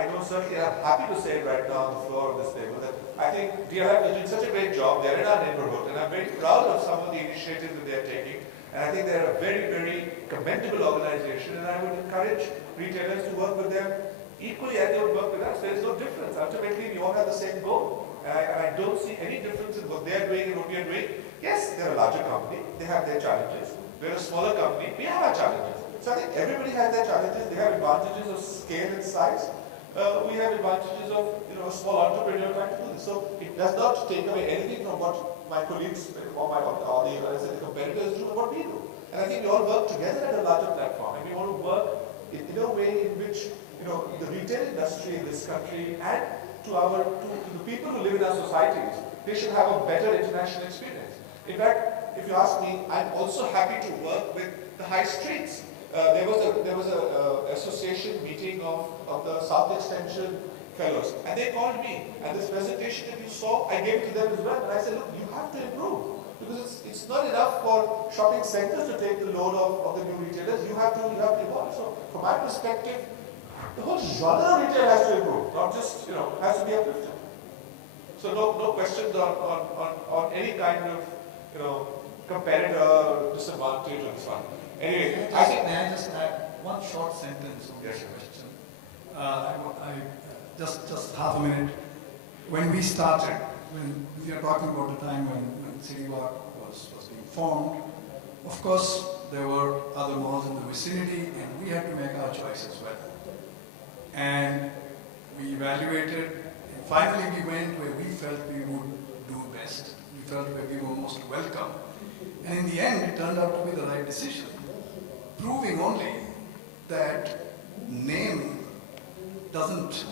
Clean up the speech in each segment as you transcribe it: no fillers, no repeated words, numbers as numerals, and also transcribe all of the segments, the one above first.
I know certainly I'm happy to say right now on the floor of this table that I think DRF is doing such a great job. They're in our neighborhood and I'm very proud of some of the initiatives that they're taking. And I think they're a very, very commendable organization and I would encourage retailers to work with them equally as they would work with us. There is no difference. Ultimately, we all have the same goal. And I don't see any difference in what they're doing and what we are doing. Yes, they're a larger company. They have their challenges. We're a smaller company. We have our challenges. So I think everybody has their challenges. They have advantages of scale and size. We have advantages of a small entrepreneur trying to do this. So it does not take away anything from what my colleagues or the competitors do and what we do. And I think we all work together at a larger platform. And we want to work in a way in which the retail industry in this country and to the people who live in our societies, they should have a better international experience. In fact, if you ask me, I'm also happy to work with the high streets. There was a association meeting of the South Extension fellows, and they called me. And this presentation that you saw, I gave it to them as well. And I said, look, you have to improve because it's not enough for shopping centers to take the load of the new retailers. You have to evolve. So, from my perspective, the whole genre of retail has to improve, not just has to be uplifted. So no questions on any kind of competitor disadvantage on this one. Anyway, may I just add one short sentence on this question? Just half a minute. When we started, when we are talking about the time when CityWalk was being formed, of course there were other malls in the vicinity and we had to make our choice as well. And we evaluated, and finally we went where we felt we would do best. We felt where we were most welcome. And in the end, it turned out to be the right decision, proving only that name doesn't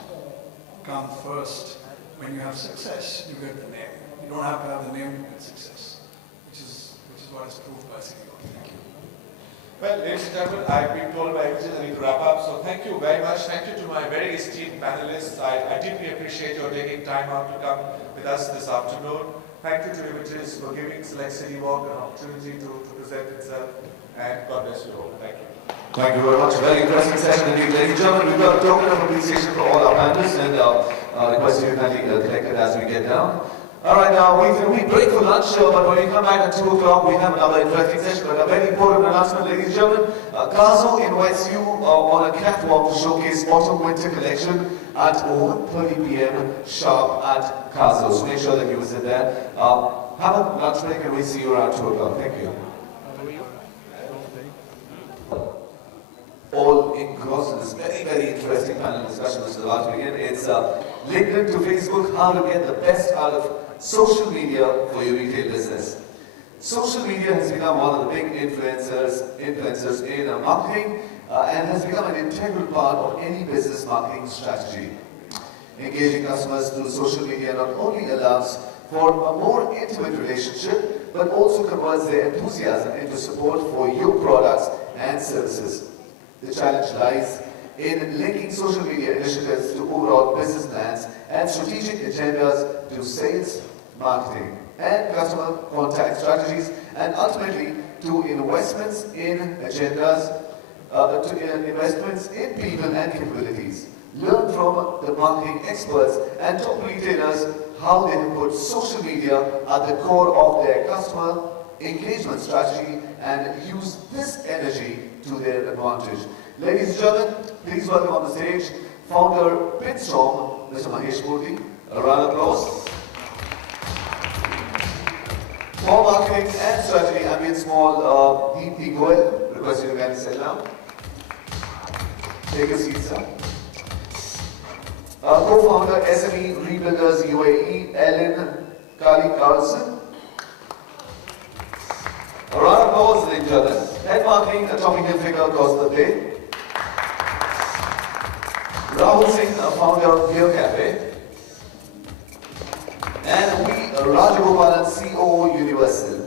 come first. When you have success, you get the name. You don't have to have the name to get success, which is what is proved by CityWalk. Thank you. Well, ladies and gentlemen, I've been told by everything I need to wrap up. So thank you very much. Thank you to my very esteemed panelists. I deeply appreciate your taking time out to come with us this afternoon. Thank you to Images for giving Select CityWalk an opportunity to present itself. And God bless you all. Thank you. Thank you very much. A very interesting session indeed. Ladies and gentlemen, we've got a token of appreciation for all our panelists and request you to kindly collect it as we get down. Alright, now we break for lunch, but when we come back at 2 o'clock, we have another interesting session. But a very important announcement, ladies and gentlemen. Kazo invites you on a catwalk to showcase autumn-winter collection at 1:30 p.m. sharp at Kazo. So make sure that you visit there. Have a lunch break and we'll see you around 2 o'clock. Thank you. All engrossed in this very, very interesting panel discussion which is about to begin. It's LinkedIn to Facebook, how to get the best out of social media for your retail business. Social media has become one of the big influencers in marketing and has become an integral part of any business marketing strategy. Engaging customers through social media not only allows for a more intimate relationship, but also converts their enthusiasm into support for your products and services. The challenge lies in linking social media initiatives to overall business plans and strategic agendas to sales, marketing, and customer contact strategies, and ultimately to investments in agendas, investments in people and capabilities. Learn from the marketing experts and top retailers how they have put social media at the core of their customer engagement strategy and use this energy to their advantage. Ladies and gentlemen, please welcome on the stage founder Bitstorm, Mr. Mahesh Murthy. A round of applause. For marketing and strategy, Ambient Mall, Deepthi Goel. Request you to kindly settle down. Take a seat, sir. Co-founder SME Rebuilders UAE, Ellen Kali Carlson. A round of applause, ladies and gentlemen. Head marketing, a topical figure across the day. Rahul Singh, founder of Gear Cafe. And Rajagopalan, COO Universal.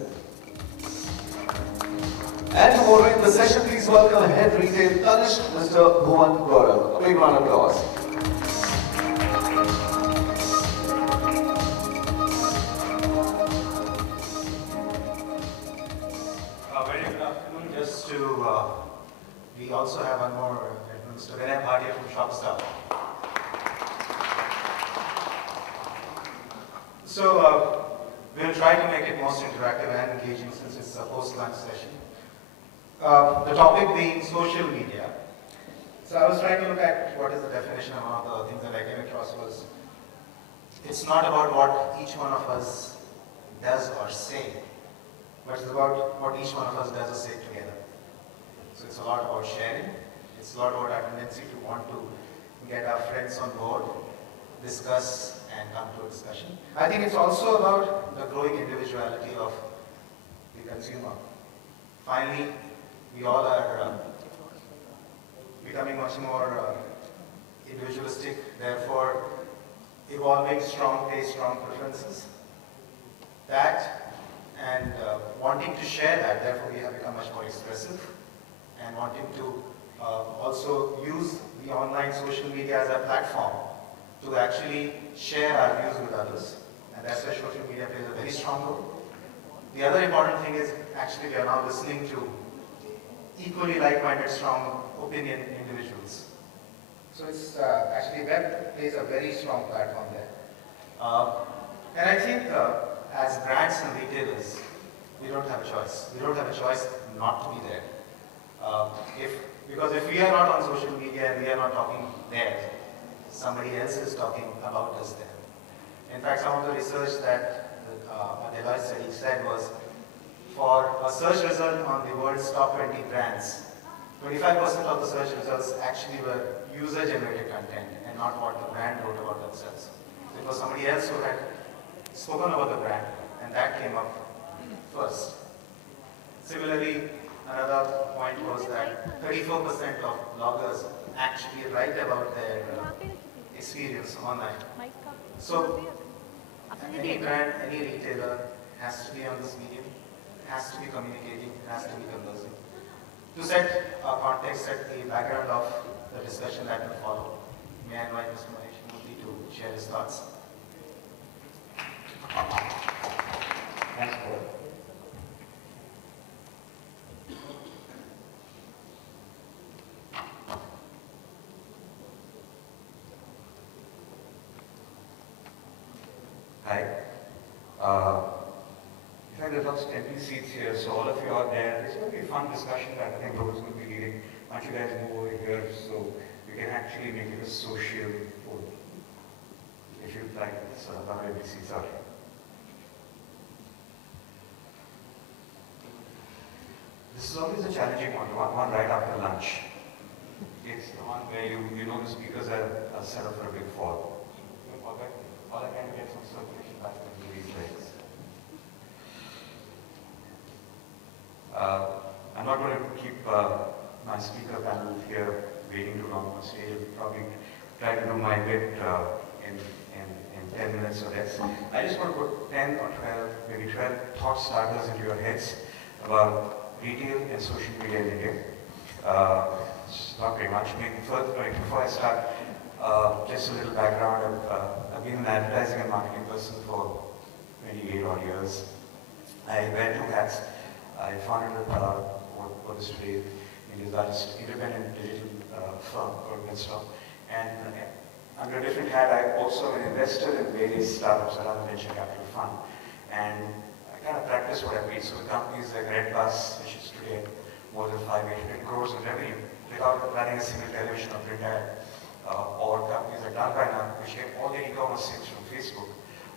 And to moderate the session, please welcome Head Retail Tanishq, Mr. Bhuvan Gaurav. A big round of applause. Very good afternoon. Just to, we also have one more, Mr. Vinay Bhatia from Shopstar. We'll try to make it most interactive and engaging since it's a post-lunch session. The topic being social media. So I was trying to look at what is the definition of one of the things that I came across was, it's not about what each one of us does or say, but it's about what each one of us does or say together. So it's a lot about sharing. It's a lot about our tendency to want to get our friends on board, discuss, and come to a discussion. I think it's also about the growing individuality of the consumer. Finally, we all are becoming much more individualistic, therefore evolving strong taste, strong preferences. That and wanting to share that, therefore we have become much more expressive and wanting to also use the online social media as a platform to actually share our views with others. And that's where social media plays a very strong role. The other important thing is actually we are now listening to equally like-minded, strong opinion individuals. So it's actually web plays a very strong platform there. And I think as brands and retailers, we don't have a choice. We don't have a choice not to be there. Because if we are not on social media and we are not talking there, somebody else is talking about us there. In fact, some of the research that a Deloitte study said was, for a search result on the world's top 20 brands, 25% of the search results actually were user-generated content and not what the brand wrote about themselves. So it was somebody else who had spoken about the brand, and that came up first. Similarly, another point was that 34% of bloggers actually write about their experience online. So any brand, any retailer has to be on this medium, has to be communicating, has to be conversing. To set a context, set the background of the discussion that will follow, may I invite Mr. Mahesh Murthy to share his thoughts. Thanks, Paul. Hi. In fact, there's lots of empty seats here, so all of you are there. It's going to be a fun discussion that I think Rohit is going to be leading. Why don't you guys move over here so we can actually make it a social forum, if you'd like. So, not empty seats are. This is always a challenging one right after lunch. It's the one where you know the speakers are set up for a big fall. All I can get some circulation back into these legs. I'm not going to keep my speaker panel here waiting too long on stage. I'll probably try to do my bit in 10 minutes or less. I just want to put 10 or 12, maybe 12 thought starters into your heads about retail and social media in India. It's not very much. Before I start, just a little background. I've been an advertising and marketing person for 28 odd years. I wear two hats. I founded what is today India's largest independent digital firm called Midstop. And under a different hat, I also am an investor in various startups around the venture capital fund. And I kind of practice what I preach. So with companies like Redbus, which is today more than 500 crores of revenue, without running a single television or print ad, or companies like Dalbaina, which get all their e-commerce sales from Facebook,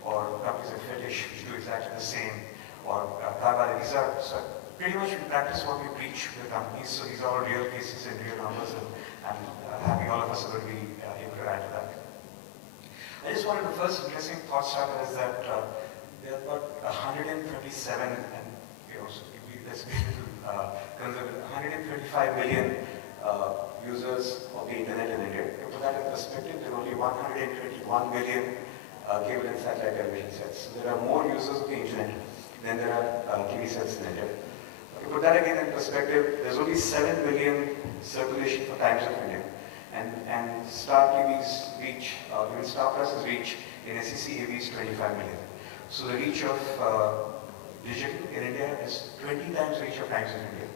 or companies like Fetish, which do exactly the same, or Carvana. These are pretty much we practice what we preach with companies. So these are all real cases and real numbers, and I'm happy all of us are going to be able to add to that. I just wanted the first interesting thought starter is that there are about 137, and so let's be a little conservative, 135 million users of the internet in India. To put that in perspective, there are only 121 million cable and satellite television sets. So there are more users of the internet than there are TV sets in India. To put that again in perspective, there's only 7 million circulation for Times of India. And Star TV's reach, even Star Plus's reach in SEC AV is 25 million. So the reach of digital in India is 20 times the reach of Times of India,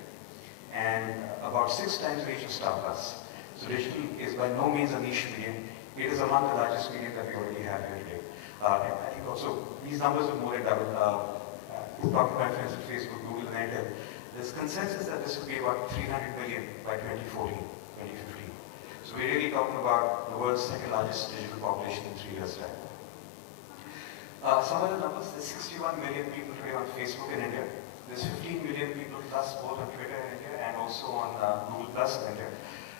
and about 6 times the reach of Star Plus. So digital is by no means a niche medium. It is among the largest medium that we already have here today. And I think also these numbers are more than double. Talking to my friends at Facebook, Google, and Airtel, there's consensus that this will be about 300 million by 2014, 2015. So we're really talking about the world's second largest digital population in 3 years' time. Some other numbers, there's 61 million people today on Facebook in India. There's 15 million people plus both on Twitter in India and also on Google Plus in India.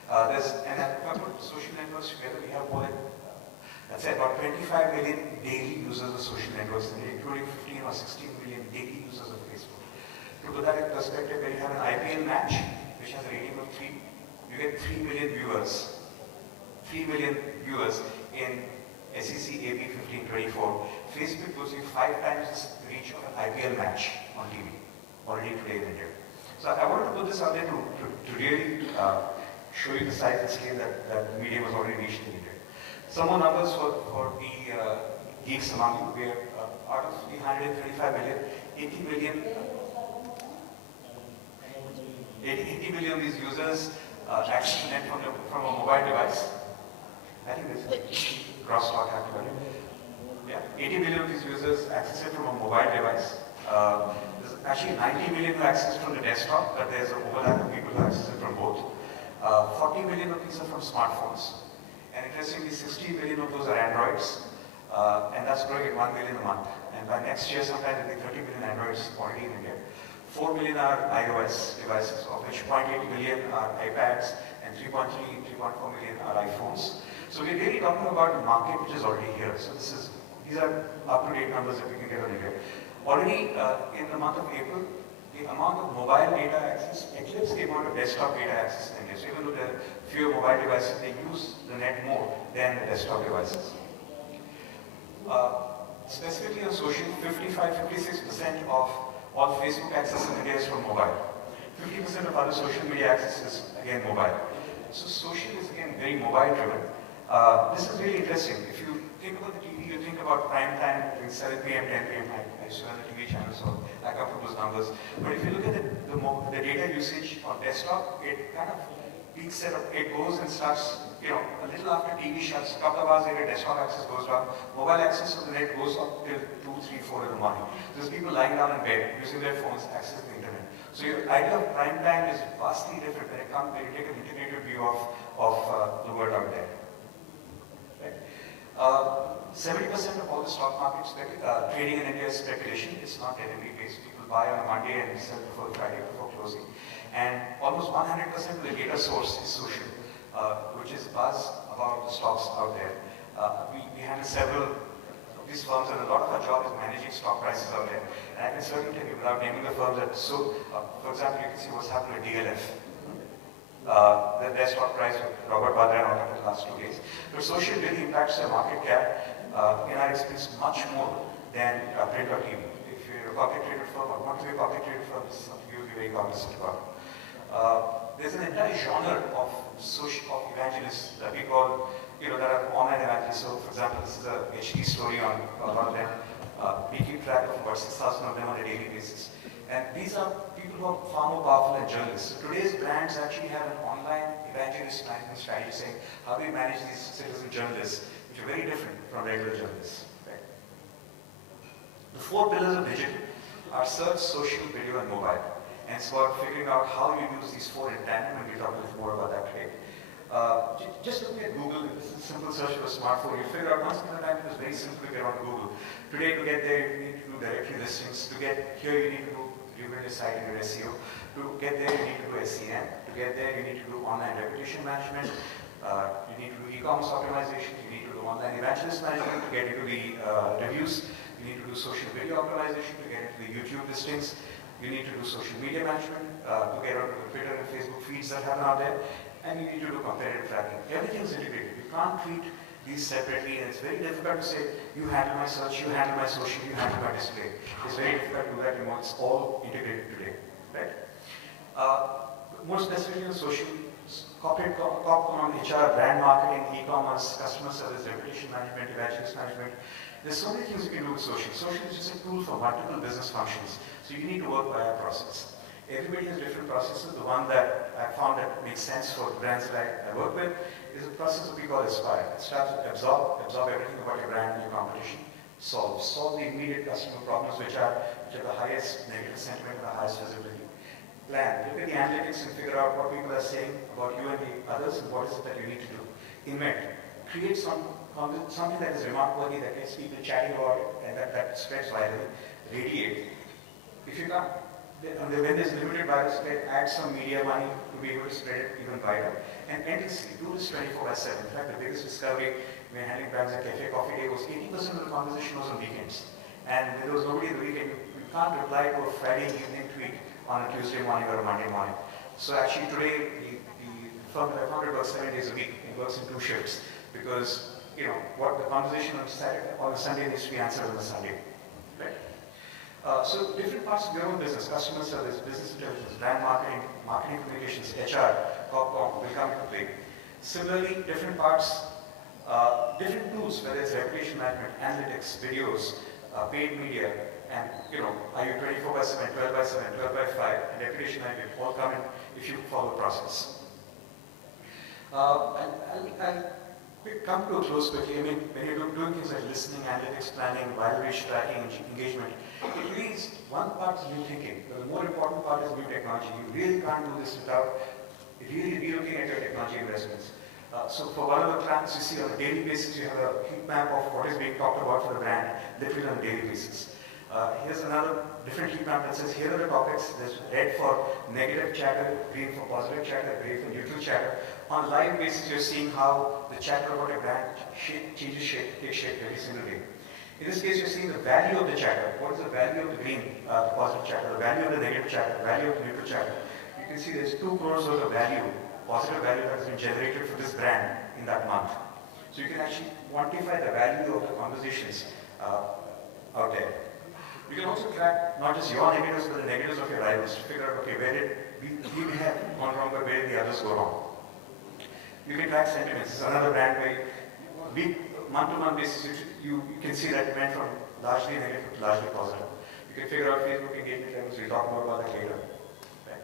And if I put social networks together, we have more than, let's say about 25 million daily users of social networks in India, including 15 or 16 million daily users of Facebook. To put that in perspective, when you have an IPL match, which has a rating of 3, you get 3 million viewers. 3 million viewers in SEC AB 1524. Facebook gives you 5 times the reach of an IPL match on TV, already today in India. So I wanted to put this out there to really show you the size and scale that the medium has already reached in India. Some more numbers for the geeks among you. We are out of the 135 million, 80 million of these users access the net from a mobile device. I think this is crosstalk happening. Yeah, 80 million of these users access it from a mobile device. There's actually 90 million who access it from the desktop, but there's an overlap of people who access it from both. 40 million of these are from smartphones. And interestingly, 60 million of those are Androids. And that's growing at 1 million a month. And by next year, sometime there'll be 30 million Androids already in India. 4 million are iOS devices, of which 0.8 million are iPads, and 3.3, 3.4 million are iPhones. So we're really talking about a market which is already here. So these are up-to-date numbers that we can get on India. Already in the month of April, the amount of mobile data access eclipsed the amount of desktop data access in India. So even though there are fewer mobile devices, they use the net more than the desktop devices. Specifically on social, 55-56% of all Facebook access in India is from mobile. 50% of other social media access is again mobile. So social is again very mobile driven. This is really interesting. If you think about the TV, you think about prime time between 7 p.m. 10 p.m. I saw on the TV channel, so I come from those numbers. But if you look at the data usage on desktop, it kind of peaks at, it goes and starts, a little after TV shuts, a couple of hours later, desktop access goes down. Mobile access to the net goes up till 2, 3, 4 in the morning. There's people lying down in bed using their phones, accessing the internet. So your idea of prime time is vastly different when you take an integrated view of the world out there. 70% of all the stock markets trading in India is speculation. It's not delivery based. People buy on a Monday and sell before Friday before closing. And almost 100% of the data source is social, which is buzz about the stocks out there. We handle several of these firms, and a lot of our job is managing stock prices out there. And I can certainly tell you, without naming the firms, that for example, you can see what's happened with DLF. Their stock price with Robert Vadra out of the last 2 days. But social really impacts their market cap, in our experience, much more than print or TV. If you're a public traded firm or want to be a public traded firm, this is something you'll be very cognizant about. There's an entire genre of evangelists that we call, that are online evangelists. So, for example, this is a HD story on one of them. We keep track of about 6,000 of them on a daily basis. And these are people who are far more powerful than journalists. So today's brands actually have an online evangelist management strategy saying, how do we manage these citizen journalists, which are very different from regular journalists. Right? The 4 pillars of digital are search, social, video, and mobile. And it's about figuring out how you use these 4 in tandem, and we'll talk a little more about that today. Just looking at Google, this is a simple search for a smartphone. You figure out once upon a time it was very simple to get on Google. Today, to get there, you need to do directory listings. To get here, you need to do build a site in your SEO. To get there, you need to do SEM. To get there, you need to do online reputation management. You need to do e-commerce optimization. You need to do online evangelist management to get into the reviews. You need to do social video optimization to get into the YouTube listings. You need to do social media management to get onto the Twitter and Facebook feeds that happen out there. And you need to do competitive tracking. Everything is integrated. You can't treat these separately, and it's very difficult to say, you handle my search, you handle my social, you handle my display. It's very difficult to do that anymore. It's all integrated today, right? More specifically on social, corporate on HR, brand marketing, e-commerce, customer service, reputation management, evangelist management. There's so many things you can do with social. Social is just a tool for multiple business functions. So you need to work by a process. Everybody has different processes. The one that I found that makes sense for brands that I work with is a process that we call Aspire. It starts with absorb everything about your brand and your competition. solve the immediate customer problems which are the highest negative sentiment and the highest visibility. Plan, look at the analytics and figure out what people are saying about you and the others and what is it that you need to do. Invent, create something that is remark-worthy, that gets people chatting about it and that spreads virally. Radiate. If you can't, when there's limited viral spread, add some media money to be able to spread it even wider. And endlessly, do this 24/7. In fact, the biggest discovery we were handling brands at Cafe Coffee Day was 80% of the conversation was on weekends. And when there was nobody in the weekend, you can't reply to a Friday evening tweet on a Tuesday morning or a Monday morning. So actually today, the firm that I founded works 7 days a week. It works in 2 shifts because, what the conversation on Saturday or Sunday needs to be answered on the Sunday. Right? So different parts of your own business, customer service, business intelligence, brand marketing, marketing communications, HR, COP will come into play. Similarly, different parts, different tools, whether it's reputation management, analytics, videos, paid media, and are you 24/7, 12/7, 12/5, and reputation management all come in if you follow the process. I'll come to a close quickly. I mean, when you're doing things like listening, analytics, planning, viral reach tracking, engagement, it really is one part is new thinking. The more important part is new technology. You really can't do this without really relooking at your technology investments. So for one of the clients you see on a daily basis, you have a heat map of what is being talked about for the brand, literally on a daily basis. Here's another different heat map that says here are the topics. There's red for negative chatter, green for positive chatter, gray for neutral chatter. On a live basis, you're seeing how the chatter about a brand changes shape, takes shape every single day. In this case, you're seeing the value of the chatter. What is the value of the green, the positive chatter, the value of the negative chatter, the value of the neutral chatter. You can see there's 2 crores worth of value, positive value that has been generated for this brand in that month. So you can actually quantify the value of the conversations out there. You can also track not just your negatives, but the negatives of your rivals to figure out, okay, where did we have gone wrong, but where did the others go wrong? You can track sentiments. It's another brand where month-to-month basis, you can see that it went from largely negative to largely positive. You can figure out Facebook engagement levels. We'll talk more about that later. Right.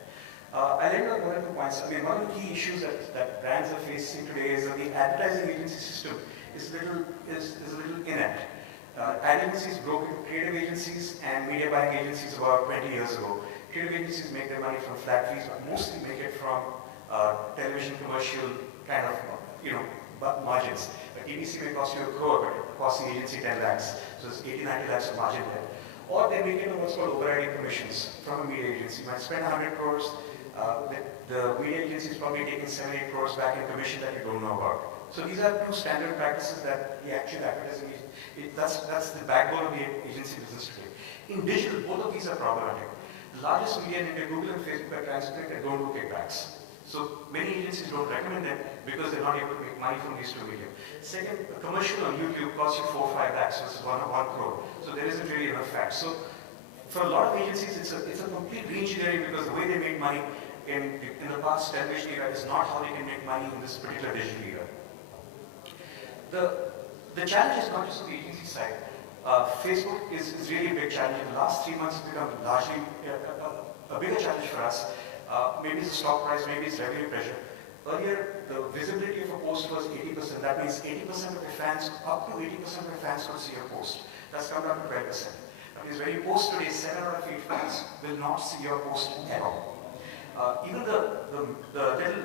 I'll end on 1 or 2 points. I mean, one of the key issues that brands are facing today is that the advertising agency system is a little inept. Ad agencies broke into creative agencies and media buying agencies about 20 years ago. Creative agencies make their money from flat fees, but mostly make it from television commercial kind of, margins. A TVC may cost you 1 crore, but it costs the agency 10 lakhs. So it's 80, 90 lakhs of margin there. Or they make it on what's called overriding commissions from a media agency. You might spend 100 crores, the media agency is probably taking 7, 8 crores back in commission that you don't know about. So these are 2 standard practices that the actual advertising that's the backbone of the agency business today. In digital, both of these are problematic. The largest media in India, Google and Facebook, are transparent and don't do kickbacks. So many agencies don't recommend them because they're not able to make money from these 2 medium. Second, a commercial on YouTube costs you 4 or 5 lakhs versus 1 crore. So there isn't really enough fact. So for a lot of agencies, it's a complete re-engineering because the way they made money in the past television era is not how they can make money in this particular digital era. The challenge is not just on the agency side. Facebook is really a big challenge. In the last 3 months, it's become largely a bigger challenge for us. Maybe it's the stock price, maybe it's revenue pressure. Earlier, the visibility of a post was 80%. That means 80% of your fans, up to 80% of your fans could see your post. That's come down to 12%. That means when you post today, 7 out of 8 fans will not see your post at all. Even the little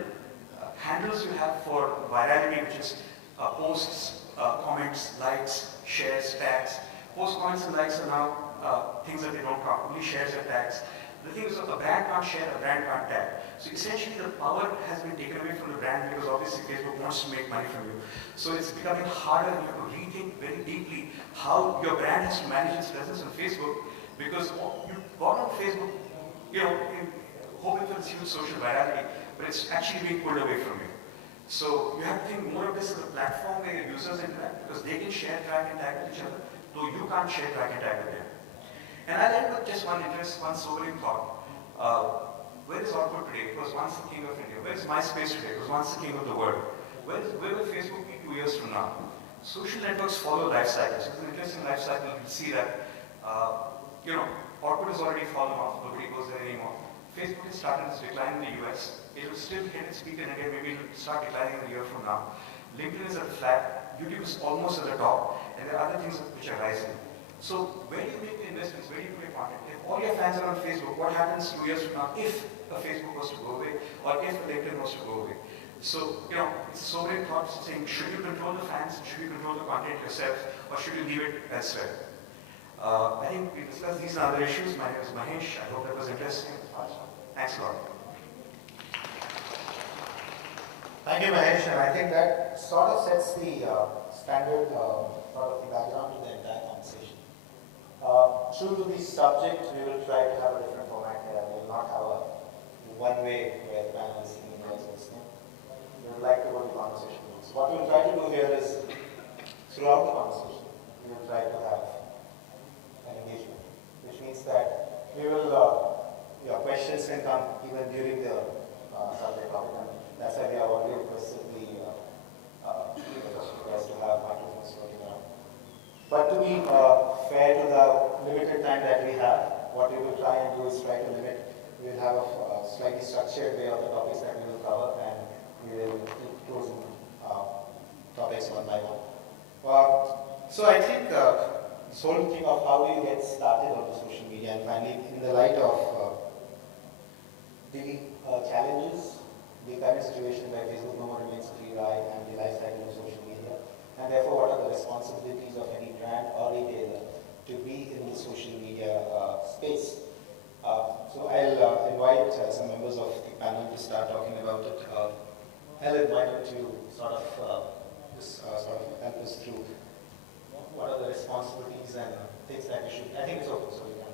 handles you have for virality, which is posts, comments, likes, shares, tags. Post comments and likes are now things that they don't count, only shares and tags. The thing is, a brand can't share, a brand can't tag. So essentially the power has been taken away from the brand because obviously Facebook wants to make money from you. So it's becoming harder and you have to rethink very deeply how your brand has to manage its presence on Facebook because you got on Facebook, hoping for this huge social virality, but it's actually being pulled away from you. So you have to think more of this as a platform where your users interact because they can share, track and tag with each other, though you can't share, track and tag with them. And I'll end with just one sobering thought. Where is Output today? It was once the king of India. Where is MySpace today? It was once the king of the world. Where will Facebook be 2 years from now? Social networks follow life cycles. It's an interesting life cycle. You see that, Output has already fallen off. Nobody goes there anymore. Facebook has started its decline in the US. It will still hit its peak in India. Maybe it will start declining a year from now. LinkedIn is at a flat. YouTube is almost at the top, and there are other things which are rising. So where do you make the investments? Where do you put your content? If all your fans are on Facebook, what happens 2 years from now if a Facebook was to go away, or if a LinkedIn was to go away? So, you know, it's a sobering thought saying, should you control the fans, should you control the content yourself, or should you leave it elsewhere? I think we discussed these and other issues. My name is Mahesh. I hope that was interesting. Thanks a lot. Thank you, Mahesh, and I think that sort of sets the standard sort of the background to the entire conversation. True to the subject, we will try to have a different format here. We will not have a one way where the panel is sitting and listening. We would like to go to conversation groups. What we will try to do here is, throughout the conversation, we will try to have an engagement, which means that we will, your questions can come even during the subject topic. And that's why we have already requested the guys to have microphones floating around. But to be fair to the limited time that we have, what we will try and do is try to limit. We will have a slightly structured way of the topics that we will cover, and we will keep closing topics one by one. So I think this whole thing of how do you get started on the social media, and finally, in the light of the challenges, the current situation where Facebook no more remains a free ride, and the life cycle of social media, and therefore what are the responsibilities of any brand or retailer to be in the social media space. So I'll invite some members of the panel to start talking about it. I'll invite you to sort of help us through what are the responsibilities and things that you should. I think it's open, so you can.